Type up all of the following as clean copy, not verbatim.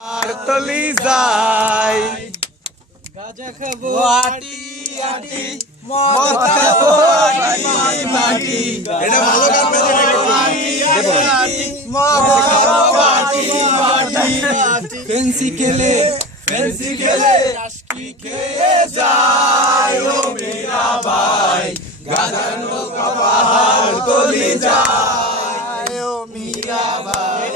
তলি যাই গাজা খাবো আটি আটি মদ খাবো আটি মাটি এটা ভালো গান বাজে মদ খাবো আটি মাটি ফেন্সি খেলে টাস্কি খেয়ে যায় ও মেরা ভাই গাজার নৌকা পাহাড় তলি যায় ও মেরা ভাই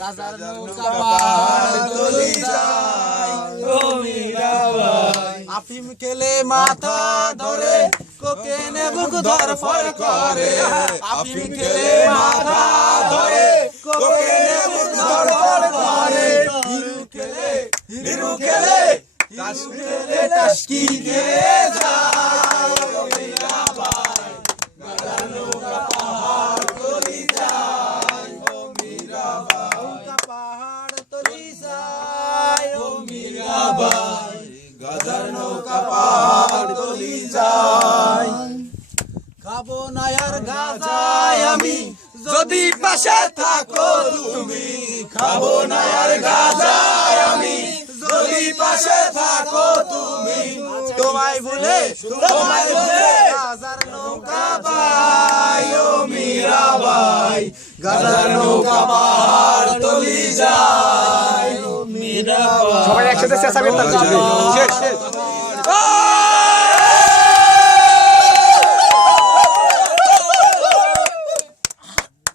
গাজার নৌকা পাহাড় তলি যায় ও মীরা ভাই আফিম খেলে মাথা ধরে কোকেনে বুক ধরফর করে আফিম খেলে মাথা ধরে কোকেনে বুক ধরফর করে হিরু খেলে টাস্কি খেলে যায় ও মেরা ভাই গাজার নৌকা পাহাড় তলি যায় ও মেরা ভাই পাহাড় তলি যায় ও মেরা ভাই গাজার নৌকা পাহাড় তলি যায় খাবো না আর গাজায় আমি যদি পাশে থাকো তুমি খাবো না আর গাজায় আমি যদি পাশে থাকো তুমি তোমায় ভুলে গাজার নৌকা ভাই ও মীরা ভাই গাজার নৌকা পাহাড় তলি যায় ও মীরা ভাই সবাই একসাথে চেঁচাবেন তার জন্য। শেষ শেষ